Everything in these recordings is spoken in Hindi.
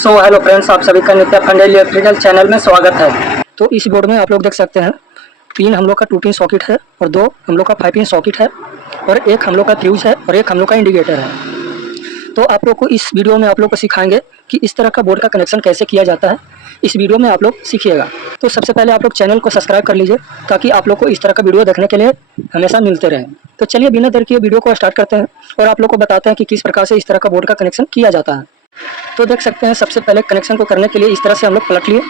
सो हेलो फ्रेंड्स, आप सभी का नित्य फंडे इलेक्ट्रिकल चैनल में स्वागत है। तो इस बोर्ड में आप लोग देख सकते हैं 3 हम लोग का 2 पिन सॉकेट है और 2 हम लोग का 5 पिन सॉकेट है और एक हम लोग का फ्यूज है और एक हम लोग का इंडिकेटर है। तो आप लोग को इस वीडियो में आप लोग को सिखाएंगे कि इस तरह का बोर्ड का कनेक्शन कैसे किया जाता है। इस वीडियो में आप लोग सीखिएगा। तो सबसे पहले आप लोग चैनल को सब्सक्राइब कर लीजिए ताकि आप लोग को इस तरह का वीडियो देखने के लिए हमेशा मिलते रहें। तो चलिए बिना देर किए वीडियो को स्टार्ट करते हैं और आप लोग को बताते हैं कि किस प्रकार से इस तरह का बोर्ड का कनेक्शन किया जाता है। तो देख सकते हैं सबसे पहले कनेक्शन को करने के लिए इस तरह से हम लोग पलट लिए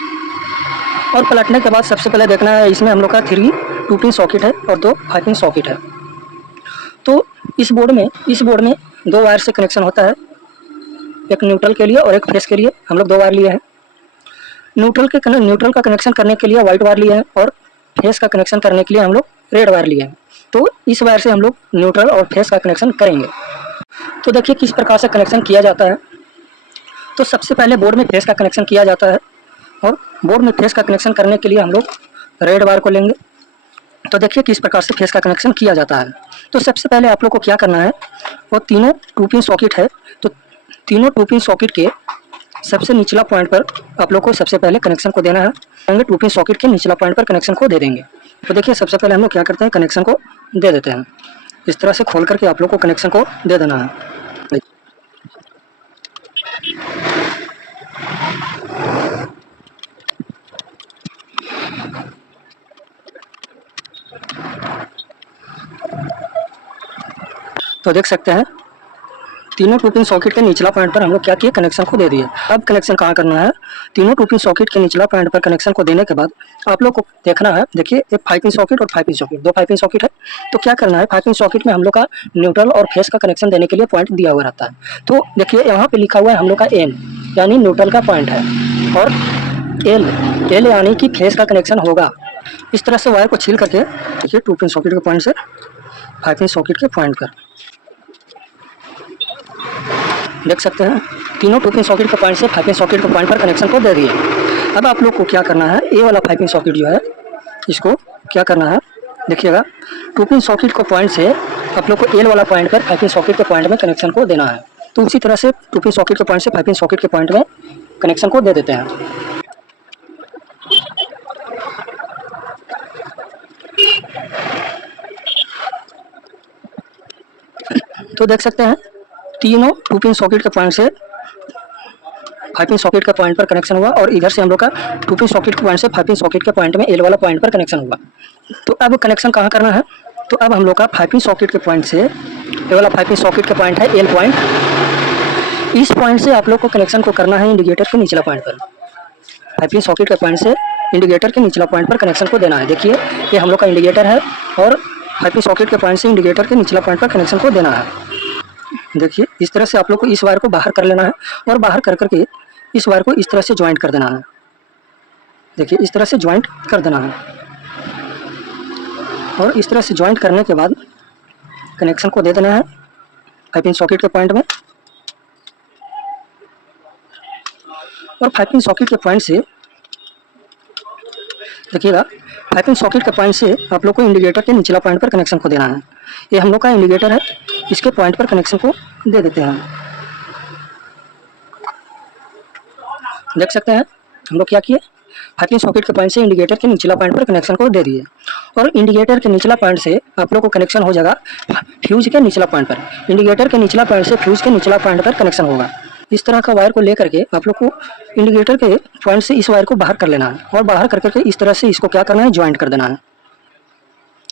और पलटने के बाद सबसे पहले देखना है इसमें हम लोग का 3 2 पिन सॉकेट है और 2 5 पिन सॉकेट है। तो इस बोर्ड में 2 वायर से कनेक्शन होता है, एक न्यूट्रल के लिए और एक फेस के लिए हम लोग 2 वायर लिए हैं। न्यूट्रल का कनेक्शन करने के लिए व्हाइट वायर लिए हैं और फेस का कनेक्शन करने के लिए हम लोग रेड वायर लिए हैं। तो इस वायर से हम लोग न्यूट्रल और फेस का कनेक्शन करेंगे। तो देखिए किस प्रकार से कनेक्शन किया जाता है। तो सबसे पहले बोर्ड में फेस का कनेक्शन किया जाता है और बोर्ड में फेस का कनेक्शन करने के लिए हम लोग रेड वायर को लेंगे। तो देखिए किस प्रकार से फेस का कनेक्शन किया जाता है। तो सबसे पहले आप लोग को क्या करना है, वो तीनों 2 पिन सॉकेट है तो तीनों 2 पिन सॉकेट के सबसे निचला पॉइंट पर आप लोग को सबसे पहले कनेक्शन को देना है। 2 पिन सॉकेट के निचला पॉइंट पर कनेक्शन को दे देंगे। तो देखिए सबसे पहले हम लोग क्या करते हैं, कनेक्शन को दे देते हैं। इस तरह से खोल करके आप लोग को कनेक्शन को दे देना है। तो देख सकते हैं तीनों 2 पिन सॉकेट के निचला पॉइंट पर हम लोग क्या किए, कनेक्शन को दे दिए। अब कनेक्शन कहाँ करना है, तीनों 2 पिन सॉकेट के निचला पॉइंट पर कनेक्शन को देने के बाद आप लोग को देखना है, देखिए एक 5 पिन सॉकेट और 5 पिन सॉकेट, 2 5 पिन सॉकेट है। तो क्या करना है, 5 पिन सॉकेट में हम लोग का न्यूट्रल और फेस का कनेक्शन देने के लिए पॉइंट दिया हुआ रहता है। तो देखिए यहाँ पे लिखा हुआ है हम लोग का एन यानी न्यूट्रल का पॉइंट है और एल यानी कि फेस का कनेक्शन होगा। इस तरह से वायर को छील करके देखिए 2 पिन सॉकेट के पॉइंट से 5 पिन सॉकेट के पॉइंट पर देख सकते हैं तीनों 2 पिन सॉकेट के पॉइंट से 5 पिन सॉकेट के पॉइंट पर कनेक्शन को दे दिए। अब आप लोग को क्या करना है, ए वाला 5 पिन सॉकेट जो है इसको क्या करना है, देखिएगा 2 पिन सॉकेट को पॉइंट से आप लोग को एल वाला पॉइंट पर 5 पिन सॉकेट के पॉइंट में कनेक्शन को देना है। तो उसी तरह से 2 पिन सॉकेट के पॉइंट से 5 पिन सॉकेट के पॉइंट में कनेक्शन को दे देते हैं। तो देख सकते हैं तीनों 2 पिन सॉकेट के पॉइंट से 5 पिन सॉकेट के पॉइंट पर कनेक्शन हुआ और इधर से हम लोग का 2 पिन सॉकेट के पॉइंट से 5 पिन सॉकेट के पॉइंट में एल वाला पॉइंट पर कनेक्शन हुआ। तो अब कनेक्शन कहाँ करना है, तो अब हम लोग का 5 पिन सॉकेट के पॉइंट से ये वाला 5 पिन सॉकेट के पॉइंट है एल पॉइंट, इस पॉइंट से आप लोग को कनेक्शन को करना है इंडिकेटर के निचला पॉइंट पर। 5 पिन सॉकेट के पॉइंट से इंडिकेटर के निचला पॉइंट पर कनेक्शन को देना है। देखिए ये हम लोग का इंडिकेटर है और 5 पिन सॉकेट के पॉइंट से इंडिकेटर के निचला पॉइंट पर कनेक्शन को देना है। देखिए इस तरह से आप लोग को इस वायर को बाहर कर लेना है और बाहर कर करके इस वायर को इस तरह से ज्वाइंट कर देना है। देखिए इस तरह से ज्वाइंट कर देना है और इस तरह से ज्वाइंट करने के बाद कनेक्शन को दे देना है 5 पिन सॉकेट के पॉइंट में और 5 पिन सॉकेट के पॉइंट से देखिएगा 5 पिन सॉकेट के पॉइंट से आप लोग को इंडिकेटर के निचला पॉइंट पर कनेक्शन को देना है। ये हम लोग का इंडिकेटर है, इसके पॉइंट पर कनेक्शन को दे देते हैं। देख सकते हैं हम लोग क्या किए, 5 पिन सॉकेट के पॉइंट से इंडिकेटर के निचला पॉइंट पर कनेक्शन को दे दिए और इंडिकेटर के निचला पॉइंट से आप लोग को कनेक्शन हो जाएगा फ्यूज के निचला पॉइंट पर। इंडिकेटर के निचला पॉइंट से फ्यूज के निचला पॉइंट पर कनेक्शन होगा। इस तरह का वायर को लेकर के आप लोग को इंडिकेटर के पॉइंट से इस वायर को बाहर कर लेना है और बाहर कर करके इस तरह से इसको क्या करना है, ज्वाइंट कर देना है।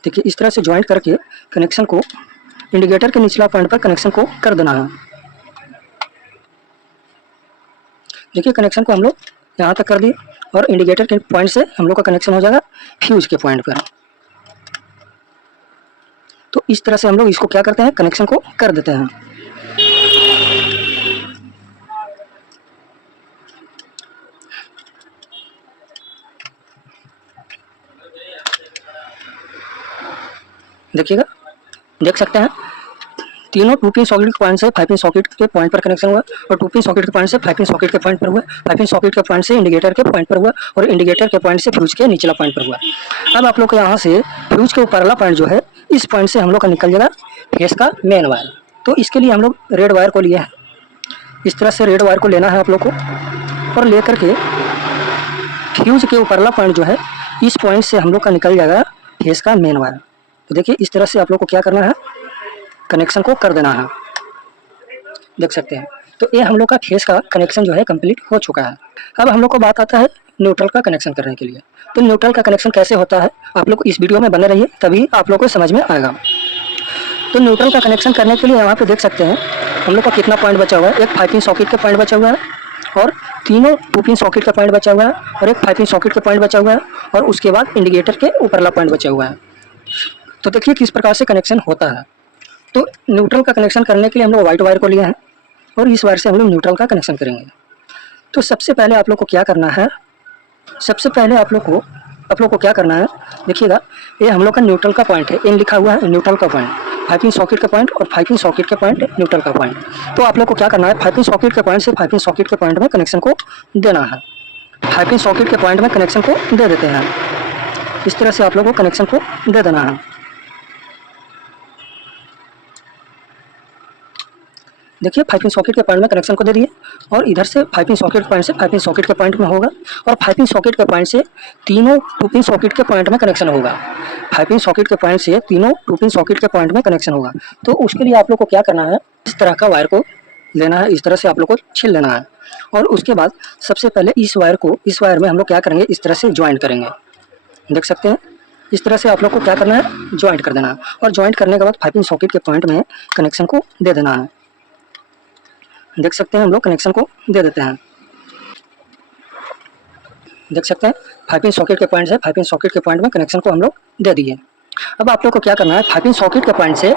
देखिए इस तरह से ज्वाइंट करके कनेक्शन को इंडिकेटर के निचला पॉइंट पर कनेक्शन को कर देना है। देखिए कनेक्शन को हम लोग यहाँ तक कर दिए और इंडिकेटर के पॉइंट से हम लोग का कनेक्शन हो जाएगा फ्यूज के पॉइंट पर। तो इस तरह से हम लोग इसको क्या करते हैं, कनेक्शन को कर देते हैं। देखिएगा देख सकते हैं तीनों 2 पिन सॉकेट के पॉइंट से 5 पिन सॉकेट के पॉइंट पर कनेक्शन हुआ और 2 पिन सॉकेट के पॉइंट से 5 पिन सॉकेट के पॉइंट पर हुआ, 5 पिन सॉकेट के पॉइंट से इंडिकेटर के पॉइंट पर हुआ और इंडिकेटर के पॉइंट से फ्यूज के निचला पॉइंट पर हुआ। अब आप लोग को यहाँ से फ्यूज के ऊपरला पॉइंट जो है इस पॉइंट से हम लोग का निकल जाएगा फेस का मेन वायर। तो इसके लिए हम लोग रेड वायर को लिए हैं। इस तरह से रेड वायर को लेना है आप लोग को और लेकर के फ्यूज के ऊपरला पॉइंट जो है इस पॉइंट से हम लोग का निकल जाएगा फेस का मेन वायर। तो देखिए इस तरह से आप लोग को क्या करना है, कनेक्शन को कर देना है। देख सकते हैं तो ये हम लोग का फेस का कनेक्शन जो है कंप्लीट हो चुका है। अब हम लोग को बात आता है न्यूट्रल का कनेक्शन करने के लिए। तो न्यूट्रल का कनेक्शन कैसे होता है आप लोग इस वीडियो में बने रहिए, तभी आप लोग को समझ में आएगा। तो न्यूट्रल का कनेक्शन करने के लिए यहाँ पे देख सकते हैं हम लोग का कितना पॉइंट बचा हुआ है। एक 5 पिन सॉकेट का पॉइंट बचा हुआ है और तीनों 2 पिन सॉकेट का पॉइंट बचा हुआ है और एक 5 पिन सॉकेट का पॉइंट बचा हुआ है और उसके बाद इंडिकेटर के ऊपरला पॉइंट बचा हुआ है। तो देखिए किस प्रकार से कनेक्शन होता है। तो न्यूट्रल का कनेक्शन करने के लिए हम लोग व्हाइट वायर को लिए हैं और इस वायर से हम लोग न्यूट्रल का कनेक्शन करेंगे। तो सबसे पहले आप लोग को क्या करना है, सबसे पहले आप लोग को क्या करना है, देखिएगा ये हम लोग का न्यूट्रल का पॉइंट है, एन लिखा हुआ है न्यूट्रल का पॉइंट, 5 पिन सॉकेट का पॉइंट और 5 पिन सॉकेट का पॉइंट न्यूट्रल का पॉइंट। तो आप लोग को क्या करना है, 5 पिन सॉकेट के पॉइंट से 5 पिन सॉकेट के पॉइंट में कनेक्शन को देना है। 5 पिन सॉकेट के पॉइंट में कनेक्शन को दे देते हैं। इस तरह से आप लोग को कनेक्शन को दे देना है। देखिए 5 पिन सॉकेट के पॉइंट में कनेक्शन को दे दिए और इधर से 5 पिन सॉकेट पॉइंट से 5 पिन सॉकेट के पॉइंट में होगा और 5 पिन सॉकेट के पॉइंट से तीनों 2 पिन सॉकेट के पॉइंट में कनेक्शन होगा। 5 पिन सॉकेट के पॉइंट से तीनों 2 पिन सॉकेट के पॉइंट में कनेक्शन होगा। तो उसके लिए आप लोग को क्या करना है, इस तरह का वायर को लेना है, इस तरह से आप लोग को छील लेना है और उसके बाद सबसे पहले इस वायर में हम लोग क्या करेंगे, इस तरह से ज्वाइंट करेंगे। देख सकते हैं इस तरह से आप लोग को क्या करना है, ज्वाइंट कर देना है और ज्वाइंट करने के बाद 5 पिन सॉकेट के पॉइंट में कनेक्शन को दे देना है। देख सकते हैं हम लोग कनेक्शन को दे देते हैं। देख सकते हैं 5 पिन सॉकेट के पॉइंट से 5 पिन सॉकेट के पॉइंट में कनेक्शन को हम लोग दे दिए। अब आप लोग को क्या करना है, 5 पिन सॉकेट के पॉइंट से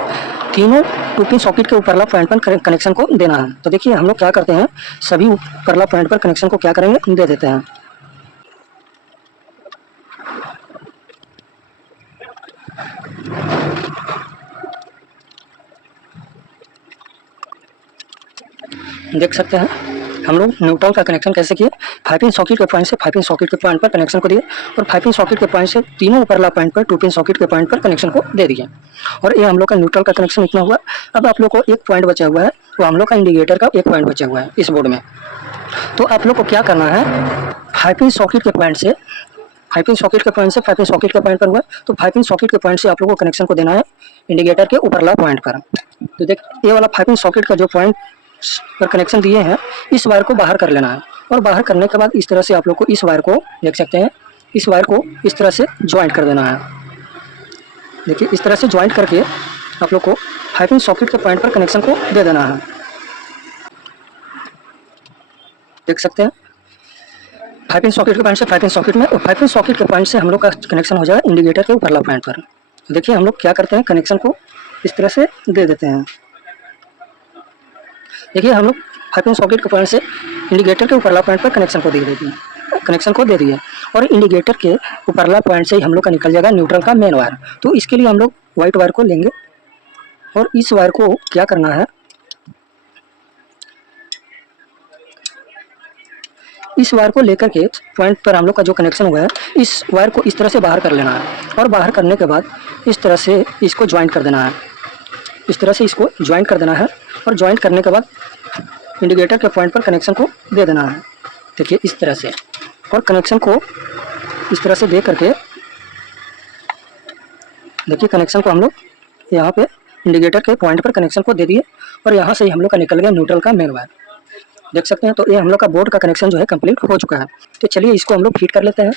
तीनों 2 पिन सॉकेट के ऊपरला पॉइंट पर कनेक्शन को देना है। तो देखिए हम लोग क्या करते हैं, सभी ऊपरला पॉइंट पर कनेक्शन को क्या करेंगे, दे देते हैं। देख सकते हैं हम लोग न्यूट्रल का कनेक्शन कैसे किए, 5 पिन सॉकेट के पॉइंट से 5 पिन सॉकेट के पॉइंट पर कनेक्शन को दिए और 5 पिन सॉकेट के पॉइंट से तीनों ऊपरला पॉइंट पर 2 पिन सॉकेट के पॉइंट पर कनेक्शन को दे दिए और ये हम लोग का न्यूट्रल का कनेक्शन इतना हुआ। अब आप लोग को एक पॉइंट बचा हुआ है, वो हम लोग का इंडिकेटर का एक पॉइंट बचा हुआ है इस बोर्ड में। तो आप लोग को क्या करना है, 5 पिन सॉकेट के पॉइंट से 5 पिन सॉकेट के पॉइंट से 5 पिन सॉकेट के पॉइंट पर हुआ, तो 5 पिन सॉकेट के पॉइंट से आप लोग को कनेक्शन को देना है इंडिकेटर के ऊपरला पॉइंट पर। तो देख ये वाला 5 पिन सॉकेट का जो पॉइंट पर कनेक्शन दिए हैं, इस वायर को बाहर कर लेना है और बाहर करने के बाद इस तरह से आप लोग को इस वायर को देख सकते हैं, इस वायर को इस तरह से ज्वाइंट कर देना है। देखिए इस तरह से ज्वाइंट करके आप लोग को 5 पिन सॉकेट के पॉइंट पर कनेक्शन को दे देना है। देख सकते हैं 5 पिन सॉकेट के पॉइंट से 5 पिन सॉकेट में और 5 पिन सॉकेट के पॉइंट से हम लोग का कनेक्शन हो जाएगा इंडिकेटर के ऊपरला पॉइंट पर। देखिए हम लोग क्या करते हैं, कनेक्शन को इस तरह से दे देते हैं। देखिए हम लोग 5 पिन सॉकेट के पॉइंट से इंडिकेटर के ऊपरला पॉइंट पर कनेक्शन को दे दिए और इंडिकेटर के ऊपरला पॉइंट से ही हम लोग का निकल जाएगा न्यूट्रल का मेन वायर। तो इसके लिए हम लोग व्हाइट वायर को लेंगे और इस वायर को क्या करना है, इस वायर को लेकर के पॉइंट पर हम लोग का जो कनेक्शन हुआ है, इस वायर को इस तरह से बाहर कर लेना है और बाहर करने के बाद इस तरह से इसको ज्वाइंट कर देना है। इस तरह से इसको ज्वाइंट कर देना है और ज्वाइंट करने के बाद इंडिकेटर के पॉइंट पर कनेक्शन को दे देना है। देखिए इस तरह से, और कनेक्शन को इस तरह से दे करके देखिए कनेक्शन को हम लोग यहाँ पे इंडिकेटर के पॉइंट पर कनेक्शन को दे दिए और यहाँ से ही हम लोग का निकल गया न्यूट्रल का मेन वायर। देख सकते हैं तो ये हम लोग का बोर्ड का कनेक्शन जो है कंप्लीट हो चुका है। तो चलिए इसको हम लोग फिट कर लेते हैं।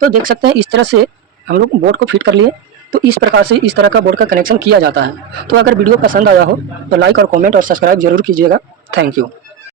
तो देख सकते हैं इस तरह से हम लोग बोर्ड को फिट कर लिए। तो इस प्रकार से इस तरह का बोर्ड का कनेक्शन किया जाता है। तो अगर वीडियो पसंद आया हो तो लाइक और कमेंट और सब्सक्राइब जरूर कीजिएगा। Thank you.